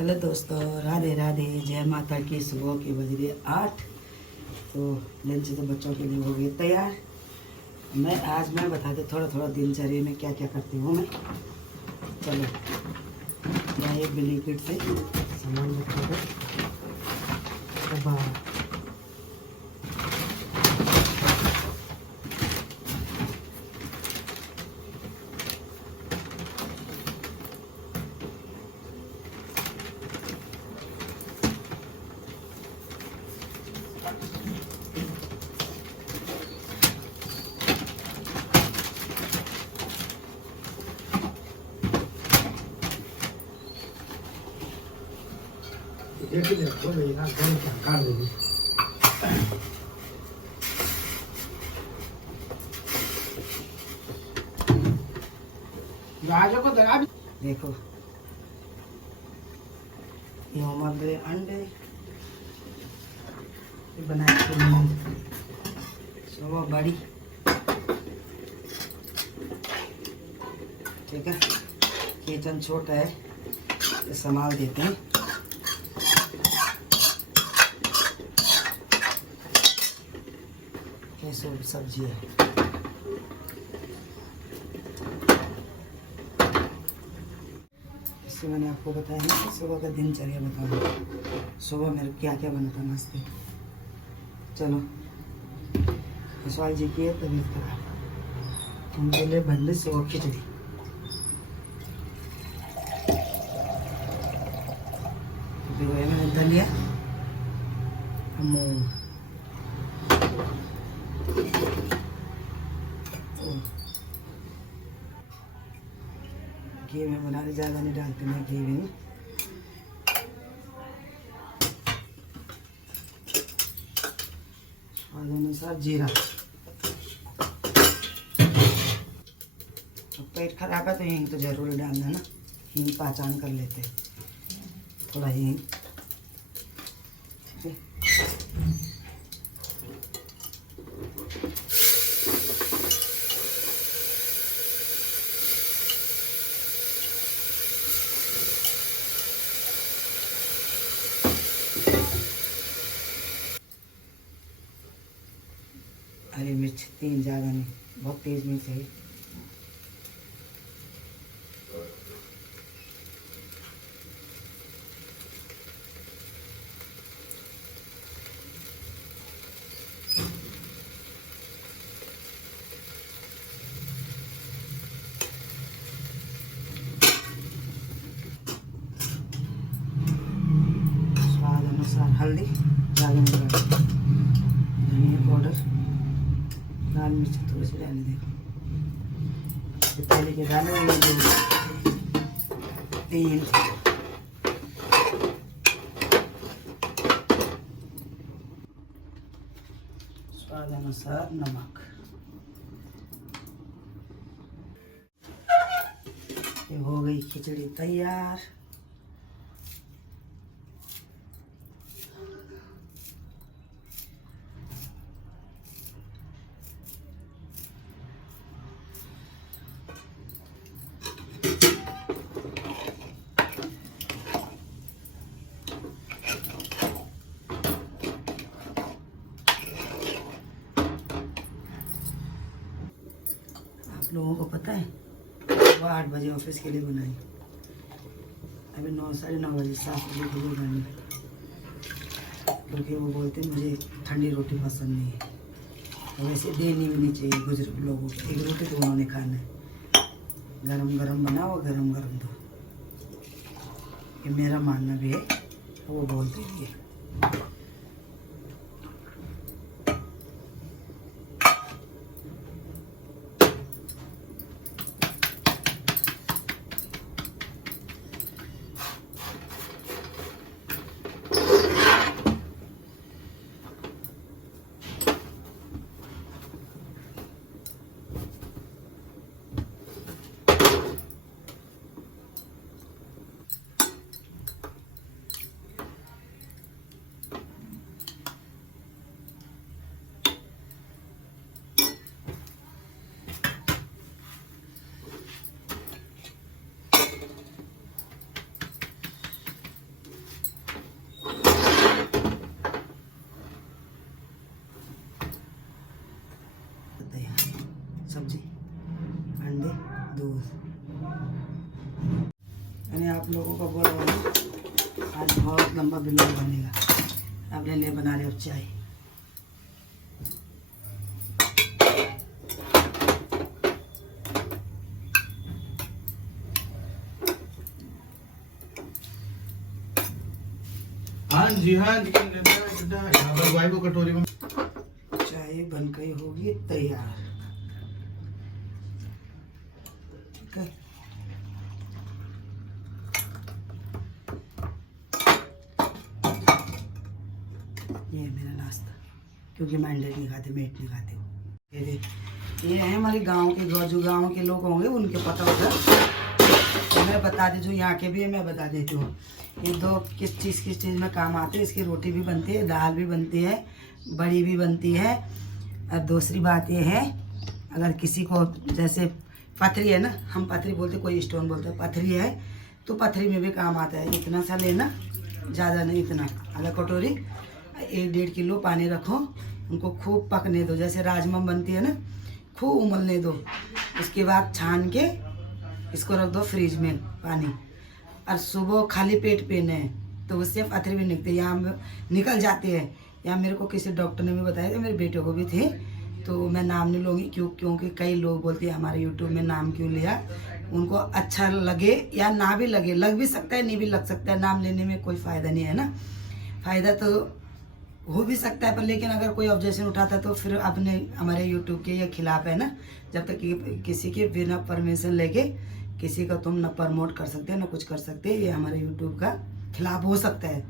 Hello दोस्तों, राधे राधे, जय माता की। सुबह की बज रही है 8। तो लंच तो बच्चों के लिए हो गए तैयार। मैं बताती थोड़ा थोड़ा दिनचर्या में क्या क्या करती हूँ मैं। चलो, यहाँ एक ब्लिंकिट से सामान रखा था। देखो, ये उमल गए अंडे बनाए थे सुबह बड़ी। ठीक है, किचन छोटा है तो संभाल देते हैं। ये सब सब्जी है। इससे मैंने आपको बताया ना कि सुबह का दिनचर्या बताऊँ। सुबह मेरे क्या क्या बना था नाश्ते। चलो, विशाल जी की तबीयत खराब, उनके लिए बन रही सुबह खिचड़ी। मैंने धनिया मूंग घी में बनाने, ज़्यादा नहीं डालती मैं घी में। स्वाद अनुसार जीरा। पेट खराब है तो हींग तो जरूर डालना ना, हींग पहचान कर लेते। थोड़ा हींग, ठीक है। हरी मिर्च 3, ज़्यादा नहीं, बहुत तेज मिर्च है। स्वाद अनुसार हल्दी, ज़्यादा नहीं डालते। धनिया पाउडर, लाल मिर्च थोड़ी सी डाल दे। पहले के डाले हुए 3। स्वाद अनुसार नमक। ये हो गई खिचड़ी तैयार। आप लोगों को पता है, वो 8 बजे ऑफिस के लिए बनाई, अभी 9, साढ़े 9 बजे 7 बजे के लिए बनी, क्योंकि वो बोलते हैं मुझे ठंडी रोटी पसंद नहीं है। तो वैसे देनी भी नहीं चाहिए बुजुर्ग लोगों को। एक रोटी तो उन्होंने खाना है, गरम गरम बनाओ, गरम गरम दो। ये मेरा मानना भी है, वो बोलते भी है। पकौड़ा वाला आज बहुत लंबा ब्लॉग बनेगा। अपने लिए बना रहे हो चाय। हाँ जी भाई को कटोरी में चाय बन गई होगी तैयार। ठीक है, ये है मेरा नाश्ता, क्योंकि मैं अंडे नहीं खाते, मीट नहीं खाते हो। ये है हमारे गांव के, जो गांव के लोग होंगे उनके पता होगा। मैं बता दी, जो यहाँ के भी है मैं बता देती हूँ। ये दो किस चीज़ में काम आते हैं। इसकी रोटी भी बनती है, दाल भी बनती है, बड़ी भी बनती है। और दूसरी बात ये है, अगर किसी को जैसे पथरी है ना, हम पथरी बोलते, कोई स्टोन बोलते हैं, पथरी है तो पथरी में भी काम आता है। इतना सा लेना, ज़्यादा नहीं, इतना आधा कटोरी, 1-1.5 किलो पानी रखो, उनको खूब पकने दो। जैसे राजमा बनती है ना, खूब उमलने दो। उसके बाद छान के इसको रख दो फ्रिज में पानी। और सुबह खाली पेट पीने हैं तो उससे पथरी भी निकलती है, यहाँ निकल जाती है। यहाँ मेरे को किसी डॉक्टर ने भी बताया था, मेरे बेटे को भी थे, तो मैं नाम नहीं लूँगी क्योंकि कई लोग बोलते हैं हमारे यूट्यूब में नाम क्यों लिया। उनको अच्छा लगे या ना भी लगे, लग भी सकता है, नहीं भी लग सकता है। नाम लेने में कोई फ़ायदा नहीं है ना, फ़ायदा तो हो भी सकता है, पर लेकिन अगर कोई ऑब्जेक्शन उठाता है तो फिर अपने हमारे यूट्यूब के ये खिलाफ है ना। जब तक कि किसी के बिना परमिशन लेके किसी का तुम न प्रमोट कर सकते, न कुछ कर सकते, ये हमारे यूट्यूब का खिलाफ हो सकता है।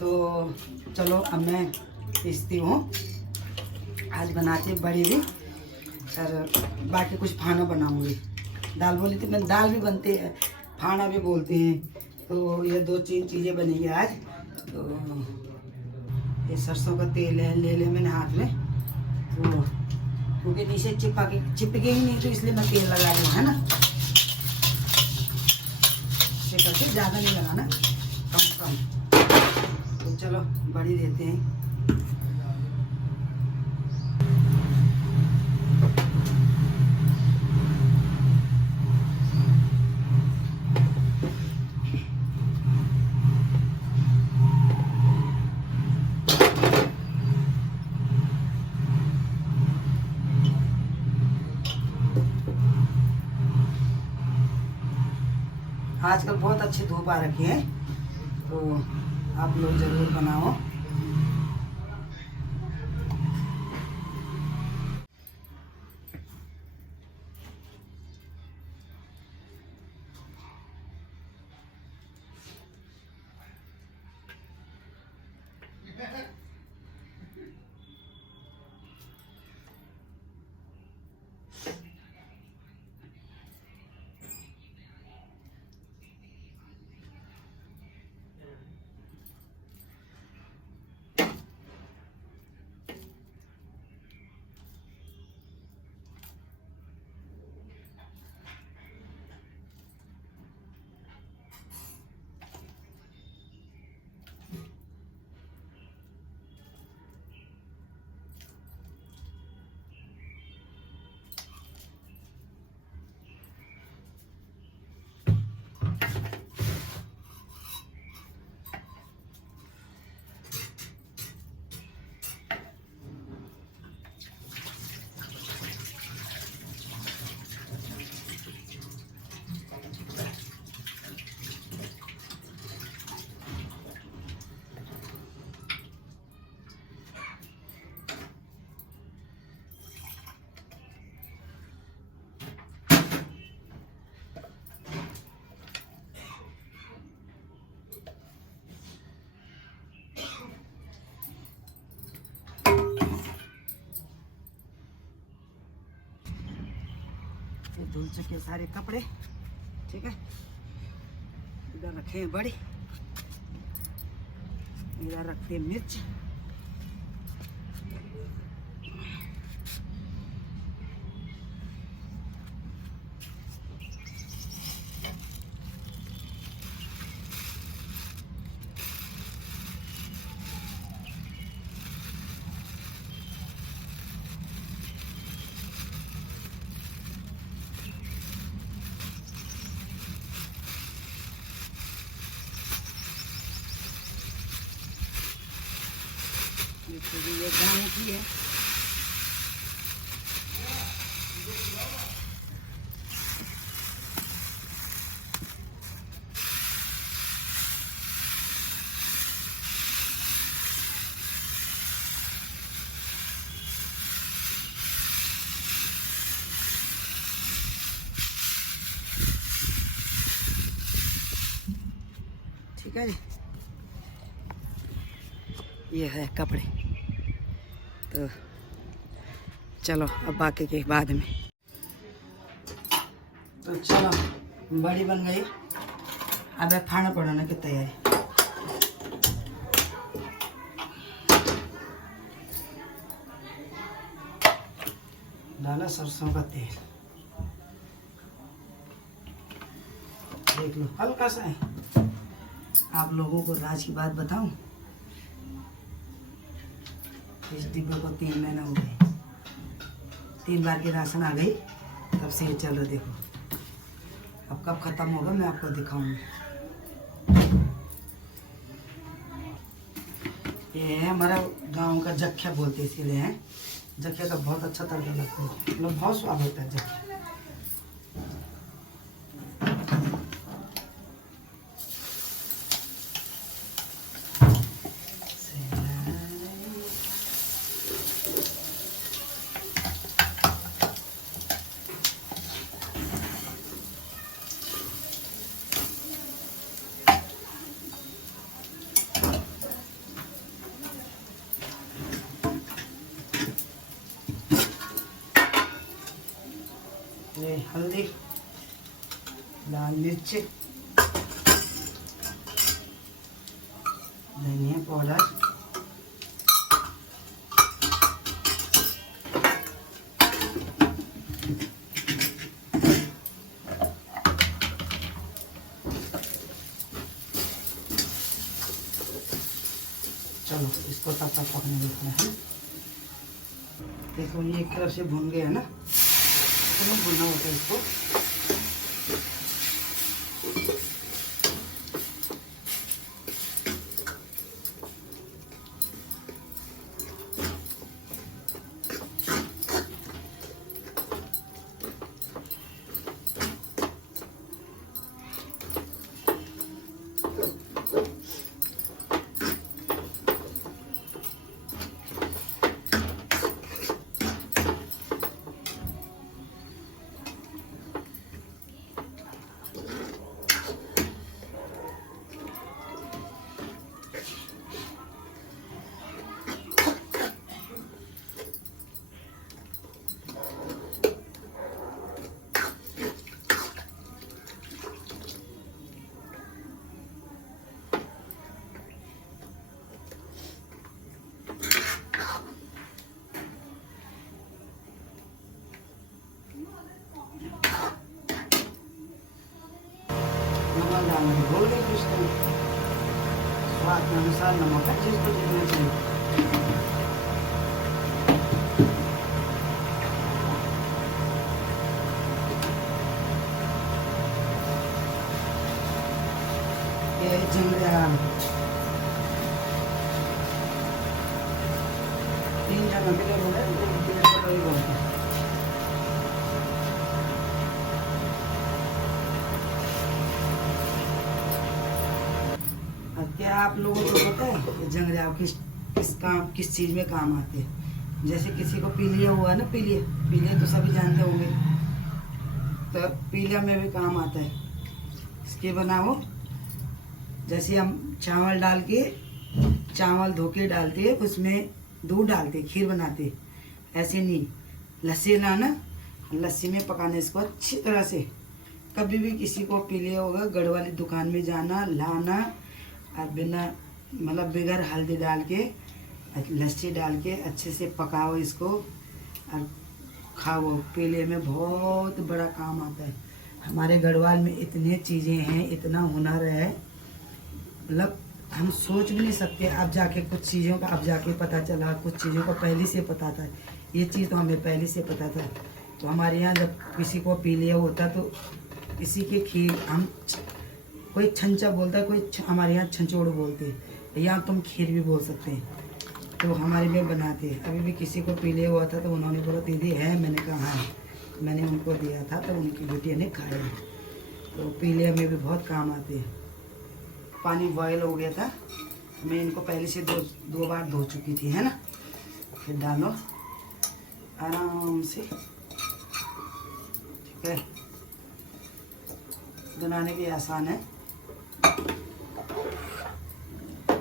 तो चलो अब मैं पीसती हूँ। आज बनाती बड़ी भी, और बाकी कुछ खाना बनाऊँगी। दाल बोली थी मैं, दाल भी बनती है, खाना भी बोलते हैं। तो ये 2-3 चीज़ें बनेंगी आज। तो ये सरसों का तेल है, ले मैंने हाथ में, तो क्योंकि नीचे चिपके ही नहीं, तो इसलिए मैं तेल लगा रही हूँ, है ना। करके ज़्यादा नहीं लगाना, कम। तो चलो बड़ी देते हैं। आजकल बहुत अच्छी धूप आ रखी है, तो आप लोग ज़रूर बनाओ। धुल चुके सारे कपड़े, ठीक है। इधर रखे हैं बड़ी, इधर रखते हैं मिर्च। क्योंकि ये गाने की है। ठीक है जी, ये है कपड़े। तो चलो अब बाकी के बाद में। तो चलो बड़ी बन गई, अब खाना बनाने की तैयारी। डाला सरसों का तेल, देख लो हल्का सा है। आप लोगों को राज की बात बताऊं, इस डिब्बे को 3 महीने हो गए, 3 बार की राशन आ गई, तब से ये चल रहा। देखो अब कब खत्म होगा मैं आपको दिखाऊंगी। ये है हमारा गांव का जख्या बोलते इसीलिए है। जख्या का बहुत अच्छा तड़का लगता है, मतलब बहुत स्वाद होता है जख्या। ये हल्दी, लाल मिर्च, धनिया पाउडर, चलो इसको तब तक पकने देना है। देखो ये एक तरफ से भुन गया ना, तो भुना होता है इसको। नमक डालना है, घोल के कुछ नहीं, स्वाद के अनुसार नमक हर चीज को देना चाहिए। ये जंगलिया 3 जगह के लिए बोले, 1 कटोरी बोलते हैं। क्या आप लोगों को पता है कि जंगलिया किस चीज़ में काम आते हैं? जैसे किसी को पीलिया हुआ ना, पीलिया तो सभी जानते होंगे, तो पीलिया में भी काम आता है। इसके बनाओ, जैसे हम चावल धो के डालते हैं, उसमें दूध डालते, खीर बनाते, ऐसे नहीं। लस्सी लाना, लस्सी में पकाना इसको अच्छी तरह से। कभी भी किसी को पीलिया होगा, गढ़ वाली दुकान में जाना, लाना, और बिना मतलब बगैर हल्दी डाल के लस्सी डाल के अच्छे से पकाओ इसको और खाओ। पीलिया में बहुत बड़ा काम आता है। हमारे गढ़वाल में इतने चीज़ें हैं, इतना हुनर है, मतलब हम सोच भी नहीं सकते। अब जाके कुछ चीज़ों का अब जाके पता चला, कुछ चीज़ों को पहले से पता था। ये चीज़ तो हमें पहले से पता था। तो हमारे यहाँ जब किसी को पीलिया होता तो इसी के खीर, हम कोई छंचा बोलता है, कोई हमारे यहाँ छंचोड़ बोलते हैं, या तुम खीर भी बोल सकते हैं। तो हमारे में बनाते हैं। अभी भी किसी को पीले हुआ था तो उन्होंने बोला दीदी है, मैंने कहा हाँ, मैंने उनको दिया था तो उनकी बेटिया ने खाया। तो पीले में भी बहुत काम आते हैं। पानी बॉयल हो गया था, मैं इनको पहले से दो बार धो चुकी थी, है ना। फिर डालो आराम से, ठीक है। बनाने भी आसान है।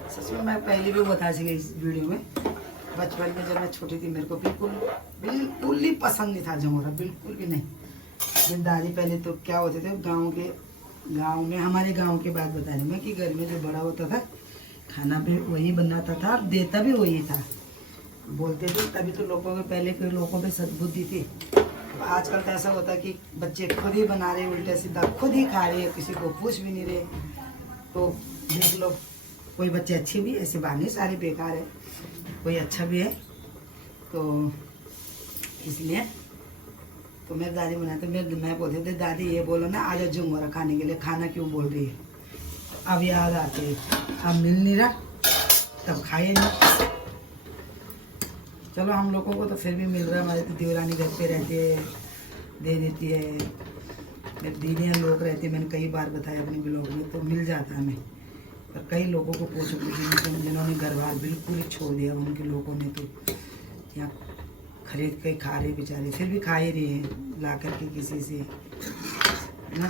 सच में मैं पहले भी बता चुकी इस वीडियो में, बचपन में जब मैं छोटी थी मेरे को बिल्कुल ही पसंद नहीं था जमोरा, बिल्कुल भी नहीं। मेरी दादी पहले तो क्या होते थे गांव में हमारे गांव की बात बता रही मैं कि घर में जो बड़ा होता था खाना भी वही बनाता था और देता भी वही था, बोलते थे। तभी तो लोगों के पहले के लोगों पे सद्बुद्धि थी। आजकल तो ऐसा होता है कि बच्चे खुद ही बना रहे, उल्टा सीधा खुद ही खा रहे, किसी को पूछ भी नहीं रहे। तो देख लो, कोई बच्चे अच्छे भी, ऐसे बहाने सारे बेकार है, कोई अच्छा भी है। तो इसलिए तो मेरी दादी बनाते, मैं बोलते थे दादी ये बोलो ना आज जुमोरा खाने के लिए, खाना क्यों बोल रही है। अब याद आती है, अब मिल नहीं रहा तब खाए नहीं। चलो हम लोगों को तो फिर भी मिल रहा है, हमारी तो देवरानी घर पे रहती है, दे देती है। मेरी दीदियाँ लोग रहती है, मैंने कई बार बताया अपने ब्लॉग में, तो मिल जाता हमें। पर कई लोगों को पूछो जिन्होंने घर बार बिल्कुल ही छोड़ दिया, उनके लोगों ने तो यहाँ खरीद के खा रहे बेचारे, फिर भी खा ही रहे हैं ला करके किसी से, है ना।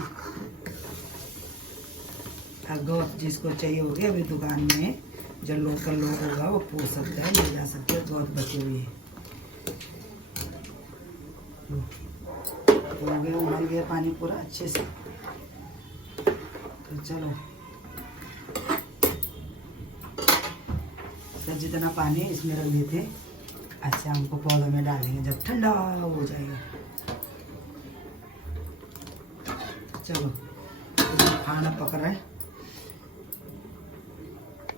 अब जिसको चाहिए होगी अभी दुकान में जो लोकल लोग होगा वो पूछ सकता है, ले जा सकते हैं, बहुत बचे हुए हैं। हो गया उमड़ गया पानी पूरा अच्छे से। तो चलो सर जितना पानी है इसमें रख देते हैं, अच्छा हमको पौधों में डालेंगे जब ठंडा हो जाएगा। चलो तो खाना पक रहा है,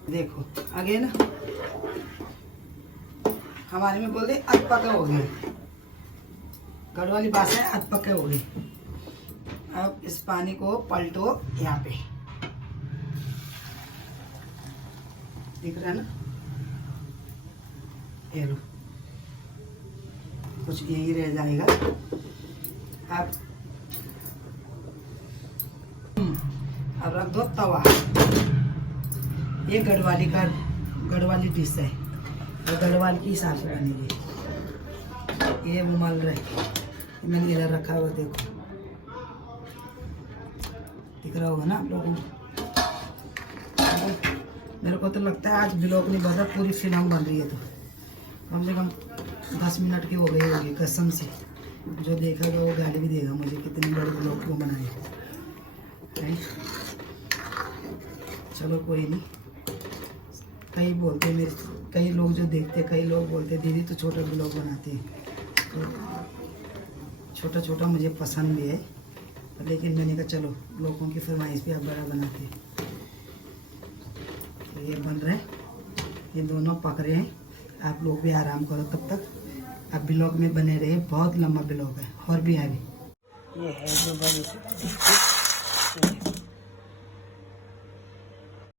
देखो आगे ना हमारे में बोलते अध पके हो गए, गढ़ वाली भाषा है अध पके हो गए। अब इस पानी को पलटो, यहाँ पे दिख रहा है ना, ये लो कुछ यही रह जाएगा। अब रख दो तवा। ये गढ़वाली डिश है, और गढ़वाल के हिसाब से बनेगी। ये उमल रहे, मैंने इधर रखा हुआ देखो, दिख रहा होगा ना आप लोगों को। मेरे को तो लगता है आज ब्लॉग नहीं बना, पूरी फिल्म बन रही है। तो कम से कम 10 मिनट की हो गई होगी कसम से। जो देखेगा वो गाली भी देगा मुझे, कितने बड़े ब्लॉग को बनाए। चलो कोई नहीं, कई बोलते मेरे, कई लोग जो देखते, कई लोग बोलते दीदी तो छोटा ब्लॉग बनाते हैं। तो छोटा मुझे पसंद भी है, लेकिन मैंने कहा चलो लोगों की फरमाइश पे आप बड़ा बनाते हैं। तो ये बन रहे हैं, ये दोनों पक रहे हैं। आप लोग भी आराम करो तब तक, आप ब्लॉग में बने रहे, बहुत लंबा ब्लॉग है और भी आगे। ये है जो बड़ी